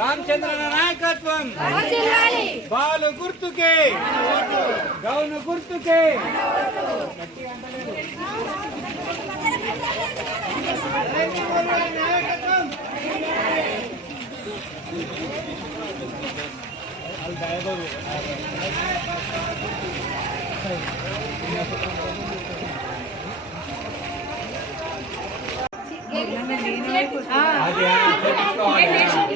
రామచంద్రన నాయకత్వం రాజ్యాలి బాల గుర్తుకే గౌన గుర్తుకే నాయకత్వం అది ఆ ఏ నేషన్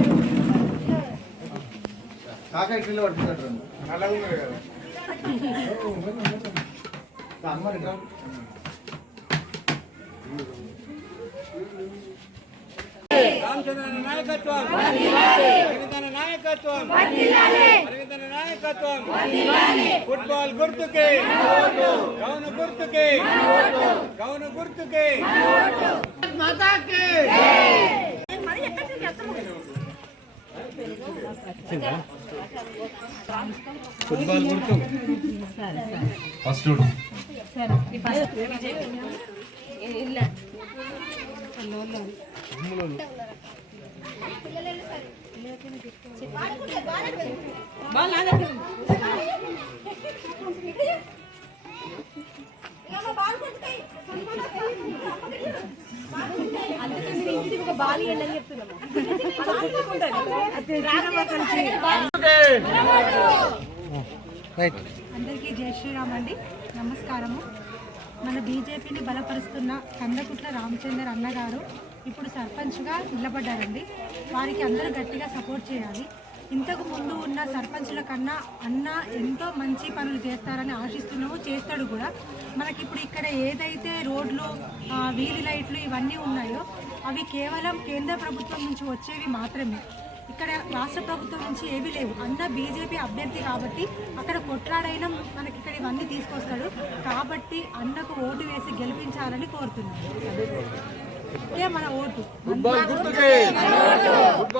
काका इडली वडतात अलग में फुटबॉल गुर्त के गौन गुर्त के गौन गुर्त के माता के ஃபுட்பால் முடிக்கும் ஃபர்ஸ்ட் ரவுண்ட் சார் இல்ல பால் பால் అందరికి జై శ్రీరామ్ అండి నమస్కారము మన బీజేపీని బలపరుస్తున్న కందకుట్ల రామచందర్ అన్నగారు ఇప్పుడు సర్పంచ్గా నిలబడ్డారండి వారికి అందరూ గట్టిగా సపోర్ట్ చేయాలి ఇంతకు ముందు ఉన్న సర్పంచ్ల కన్నా అన్న ఎంతో మంచి పనులు చేస్తారని ఆశిస్తున్నాము చేస్తాడు కూడా మనకిప్పుడు ఇక్కడ ఏదైతే రోడ్లు వీధి లైట్లు ఇవన్నీ ఉన్నాయో అవి కేవలం కేంద్ర ప్రభుత్వం నుంచి వచ్చేవి మాత్రమే ఇక్కడ రాష్ట్ర ప్రభుత్వం నుంచి ఏవి లేవు అన్న బీజేపీ అభ్యర్థి కాబట్టి అక్కడ కొట్లాడైనా మనకి ఇక్కడ ఇవన్నీ తీసుకొస్తాడు కాబట్టి అన్నకు ఓటు వేసి గెలిపించాలని కోరుతున్నాను మన ఓటు